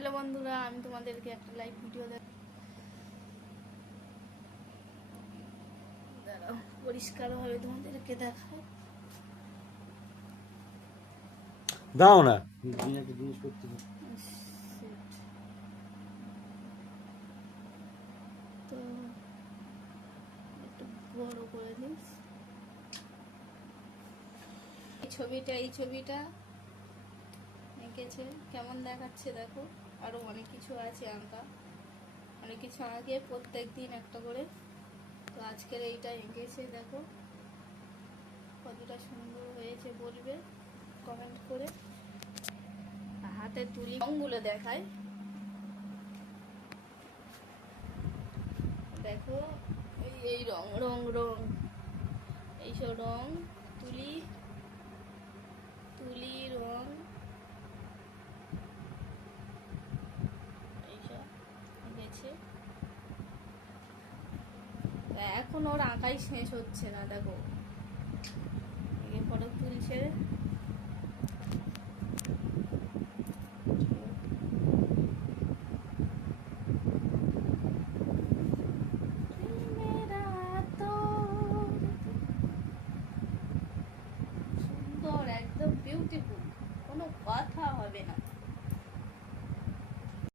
Hello বন্ধুরা, আমি তোমাদেরকে একটা লাইভ ভিডিও দাঁড়াও পরিষ্কারভাবে তোমাদেরকে দেখাও। দাও না একটা জিনিস করতে তো একটু বড় করে নিস। এই ছবিটা এঁকেছে, কেমন দেখাচ্ছে দেখো। আরো অনেক কিছু আছে আঁকা, অনেক কিছু আঁকে প্রত্যেক দিন একটা করে। তো আজকের এইটা এঁকেছে, দেখো কতটা সুন্দর হয়েছে বলবে কমেন্ট করে। হাতে তুলি রঙগুলো দেখায়, দেখো এই রং রং রং এইসব রং তুলি তুলি রং এইসব এঁকেছে। এখন ওর আঁকাই শেষ হচ্ছে না, দেখো একে ফটো তুলছে।